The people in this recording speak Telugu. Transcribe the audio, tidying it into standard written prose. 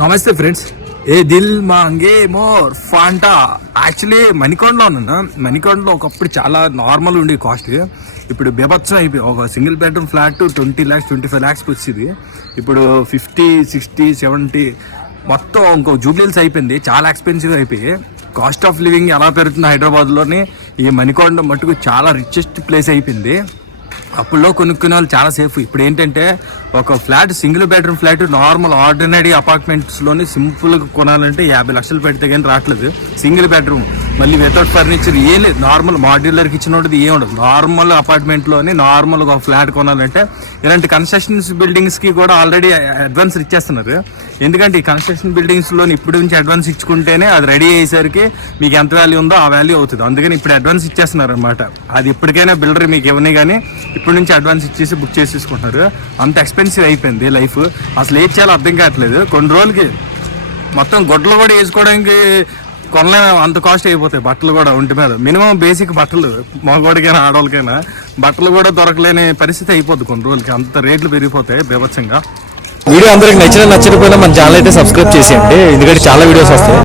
నమస్తే ఫ్రెండ్స్. ఏ దిల్ మాంగే మోర్ ఫాంటా. యాక్చువల్లీ మణికొండలో ఉన్నాను. మణికొండలో ఒకప్పుడు చాలా నార్మల్ ఉండే కాస్ట్, ఇప్పుడు బీభత్సం అయిపోయి. ఒక single bedroom flat 20 lakhs 25 lakhs వచ్చింది. ఇప్పుడు 50, 60, 70 మొత్తం ఇంకో జూబ్లీల్స్ అయిపోయింది. చాలా ఎక్స్పెన్సివ్ అయిపోయి. కాస్ట్ ఆఫ్ లివింగ్ ఎలా పెరుగుతుంది హైదరాబాద్లోని, ఈ మణికొండ మటుకు చాలా రిచెస్ట్ ప్లేస్ అయిపోయింది. అప్పుల్లో కొనుక్కునే వాళ్ళు చాలా సేఫ్. ఇప్పుడు ఏంటంటే ఒక flat, single bedroom flat normal ordinary అపార్ట్మెంట్స్లోని సింపుల్గా కొనాలంటే 50 లక్షలు పెడితే కానీ రావట్లేదు. సింగిల్ బెడ్రూమ్, మళ్ళీ వితౌట్ ఫర్నిచర్, ఏం లేదు. నార్మల్ మాడ్యులర్ కిచెన్ ఉంటుంది, ఏం ఉండదు. నార్మల్ అపార్ట్మెంట్లోని నార్మల్గా ఒక ఫ్లాట్ కొనాలంటే ఇలాంటి కన్స్ట్రక్షన్స్ బిల్డింగ్స్కి కూడా ఆల్రెడీ అడ్వాన్స్ ఇచ్చేస్తున్నారు. ఎందుకంటే ఈ కన్స్ట్రక్షన్ బిల్డింగ్స్లో ఇప్పుడు నుంచి అడ్వాన్స్ ఇచ్చుకుంటేనే అది రెడీ అయ్యేసరికి మీకు ఎంత వాల్యూ ఉందో ఆ వాల్యూ అవుతుంది. అందుకని ఇప్పుడు అడ్వాన్స్ ఇచ్చేస్తున్నారు అనమాట. అది ఇప్పటికైనా బిల్డర్ మీకు ఇవ్వని కానీ ఇప్పటి నుంచి అడ్వాన్స్ ఇచ్చేసి బుక్ చేసేసుకుంటున్నారు. అంత ఎక్స్పెన్సివ్ అయిపోయింది లైఫ్. అసలు ఏం చేయాలో అర్థం కావట్లేదు. కొన్ని రోజులకి మొత్తం గుడ్లు కూడా వేసుకోవడానికి కొనలేము, అంత కాస్ట్ అయిపోతాయి. బట్టలు కూడా ఒంటి మీద మినిమం బేసిక్ బట్టలు, మగవాడికైనా ఆడవాళ్ళకైనా బట్టలు కూడా దొరకలేని పరిస్థితి అయిపోద్ది కొన్ని రోజులకి. అంత రేట్లు పెరిగిపోతాయి బీభత్సంగా. వీడియో అందరికి నచ్చకపోయినా మన ఛానల్ అయితే సబ్స్క్రైబ్ చేసేయండి, ఎందుకంటే చాలా వీడియోస్ వస్తాయి.